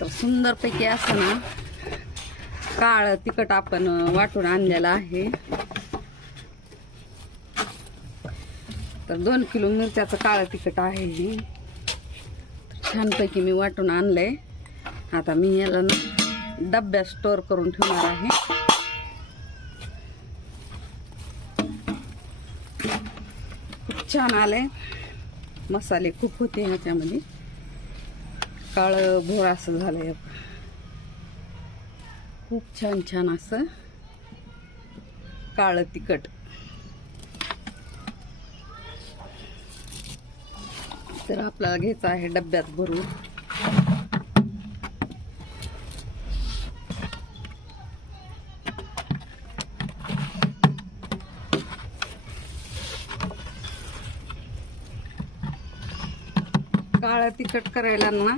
तर सुंदरपैकी असं ना काळं तिखट आपण वाटून आणलेलं आहे. तर 2 किलो मिरच्याचं काळं तिखट आहे हे. छानपैकी मी वाटून आणलंय. आता मी याला ना डब्यात स्टोअर करून ठेवणार आहे. खूप छान आले मसाले, खूप होते ह्याच्यामध्ये. काळं भोर असं झालंय. खूप छान छान असं काळं तिखट. तर आपल्याला घ्यायचं आहे डब्यात भरून. काळं तिखट करायला ना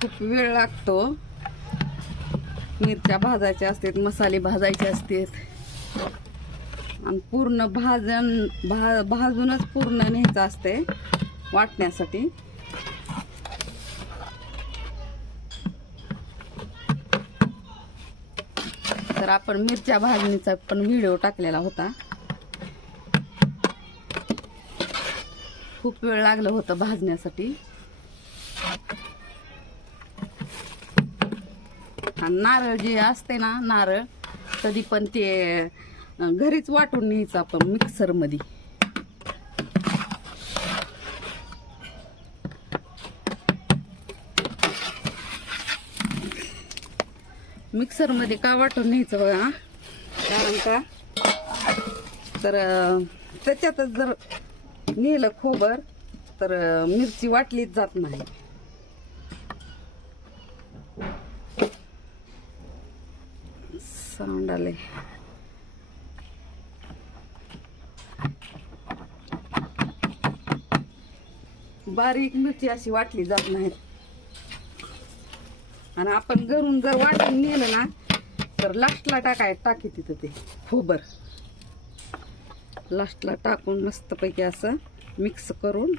खूप वेळ लागतो. मिरच्या भाजायच्या असतात, मसाले भाजायचे असतात आणि पूर्ण भाजूनच पूर्ण न्यायचं असते वाटण्यासाठी. तर आपण मिरच्या भाजणीचा पण व्हिडिओ टाकलेला होता. खूप वेळ लागलं होतं भाजण्यासाठी. नारळ जे असते ना, नारळ कधी पण ते घरीच वाटून न्यायचं आपण मिक्सर मध्ये. मिक्सर मध्ये का वाटून न्यायचं बघा, कारण का तर त्याच्यातच जर नेलं खोबर तर मिरची वाटलीच जात नाही. साऊंड आले. बारीक मिरची अशी वाटली जात नाही. आणि आपण घरून जर वाटून नेलं ना तर लास्टला टाकी तिथं ते खोबर लास्टला टाकून मस्तपैकी असं मिक्स करून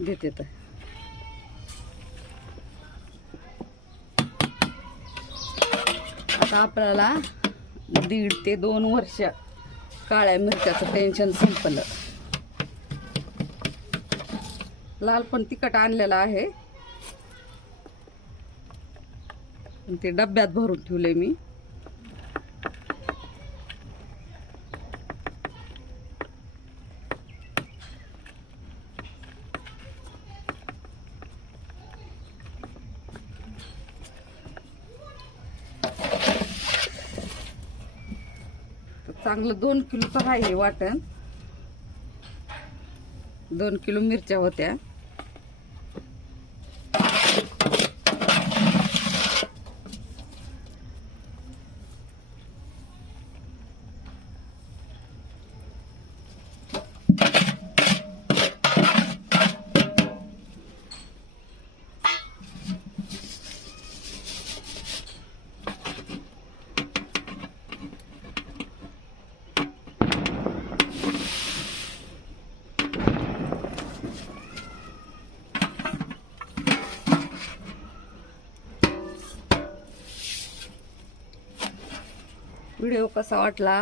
देते. तर आता आपल्याला 1.5 ते 2 वर्ष काळ्या मिरच्याचं टेन्शन संपलं. लाल पण तिखट आणलेलं आहे. ते डब्यात भरून ठेवले मी. चांगलं 2 किलोचं आहे वाटण. 2 किलो मिरच्या होत्या. व्हिडिओ कसा वाटला,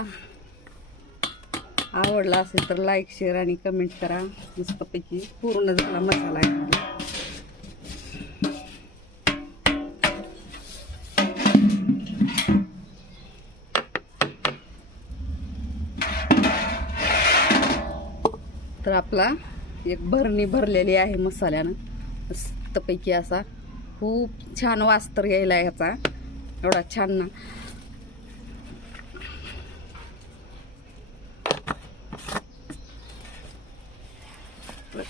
आवडला असेल तर लाईक, शेअर आणि कमेंट करा. मस्तपैकी पूर्ण झाला मसाला आहे. तर आपला एक भरणी भरलेली आहे मसाल्यानं मस्तपैकी. असा खूप छान वास तर यायला याचा, एवढा छान ना.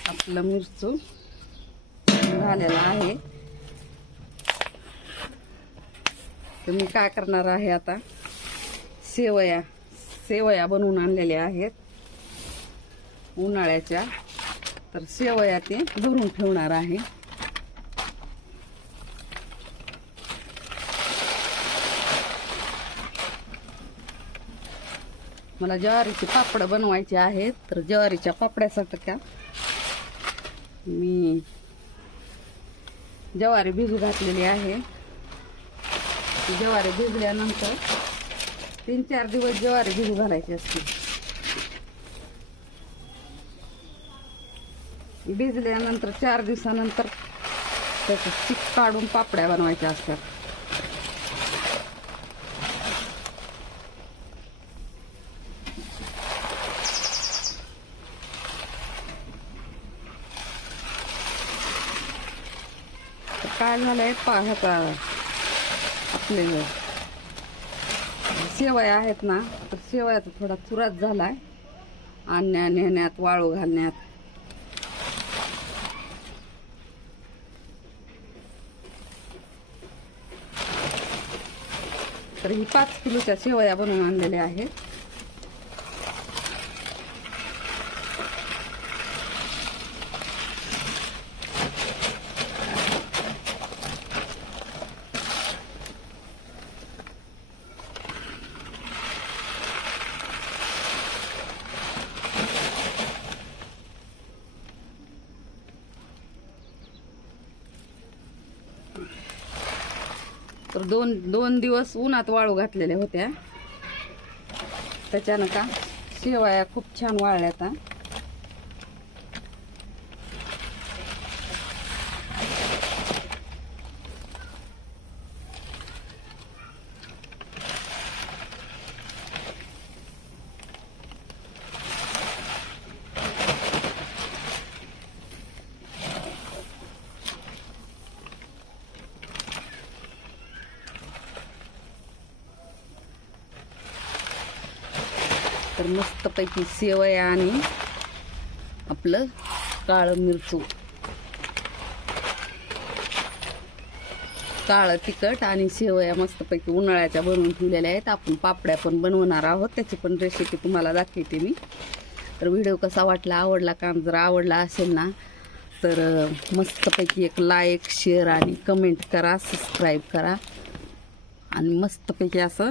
आपला मिरचू झालेला आहे. तर मी काय करणार आहे आता, शेवया बनवून आणलेल्या आहेत उन्हाळ्याच्या. तर शेवया ते भरून ठेवणार आहे. मला ज्वारीचे पापड बनवायचे आहेत. तर ज्वारीच्या पापड्यासाठी का मी ज्वारी भिजू घातलेली आहे. ज्वारी भिजल्यानंतर 3-4 दिवस ज्वारी भिजू घालायची असते. भिजल्यानंतर 4 दिवसानंतर त्याचं चीक काढून पापड्या बनवायच्या असतात. काय झालंय ह्याचा आपले शेवया आहेत ना, तर शेवयाचा थोडा चुराच झालाय आणण्या नेण्यात, वाळू घालण्यात. तर ही 5 किलोच्या शेवया बनवून आणलेल्या आहेत. तर दोन दिवस उन्हात वाळू घातलेल्या होत्या, त्याच्यानं का शेवया खूप छान वाळल्या. आता तर मस्तपैकी शेवया आणि आपलं काळं मिरचू, काळं तिखट आणि शेवया मस्तपैकी उन्हाळ्याच्या बनवून ठेवलेल्या आहेत. आपण पापड्या पण बनवणार आहोत, त्याची पण रेसिपी तुम्हाला दाखवते मी. तर व्हिडिओ कसा वाटला, आवडला का? जर आवडला असेल ना तर मस्तपैकी एक लाईक, शेअर आणि कमेंट करा, सबस्क्राईब करा आणि मस्तपैकी असं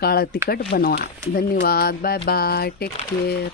काळं तिखट बनवा. धन्यवाद. Bye bye. Take care.